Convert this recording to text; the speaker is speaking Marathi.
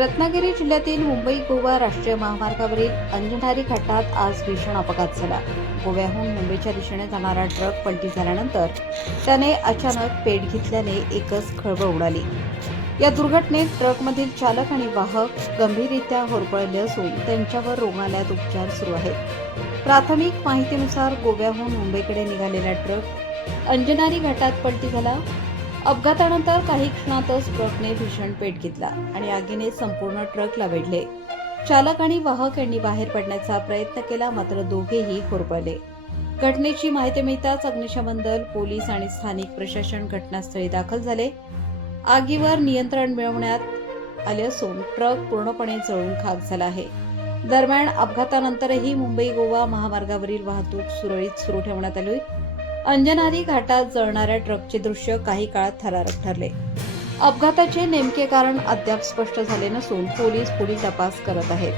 रत्नागिरी जिल्ह्यातील मुंबई गोवा राष्ट्रीय महामार्गावरील अंजनारी घाटात आज भीषण अपघात झाला। गोव्याहून मुंबईच्या दिशेने जाणारा ट्रक पलटी झाल्यानंतर त्याने अचानक पेट घेतल्याने एकच खळबळ उडाली। या दुर्घटनेत ट्रकमधील चालक आणि वाहक गंभीररित्या होरपळले असून त्यांच्यावर रुग्णालयात उपचार सुरू आहेत। प्राथमिक माहितीनुसार गोव्याहून मुंबईकडे निघालेला ट्रक अंजनारी घाटात पलटी झाला। अपघातानंतर काही क्षणातच ट्रकने भीषण पेट घेतला आणि आगीने संपूर्ण ट्रकला वेढले। चालक आणि वाहक यांनी बाहेर पडण्याचा प्रयत्न केला, मात्र दोघेही होरपळले। घटनेची माहिती मिळताच अग्निशमन दल, पोलीस आणि स्थानिक प्रशासन घटनास्थळी दाखल झाले। आगीवर नियंत्रण मिळवण्यात आले असून ट्रक पूर्णपणे जळून खाक झाला आहे। दरम्यान अपघातानंतरही मुंबई गोवा महामार्गावरील वाहतूक सुरळीत सुरू ठेवण्यात आली। अंजनारी घाटात जळणाऱ्या ट्रकचे दृश्य काही काळात थरारक ठरले। अपघाताचे नेमके कारण अद्याप स्पष्ट झाले नसून पोलीस पुढील तपास करत आहेत।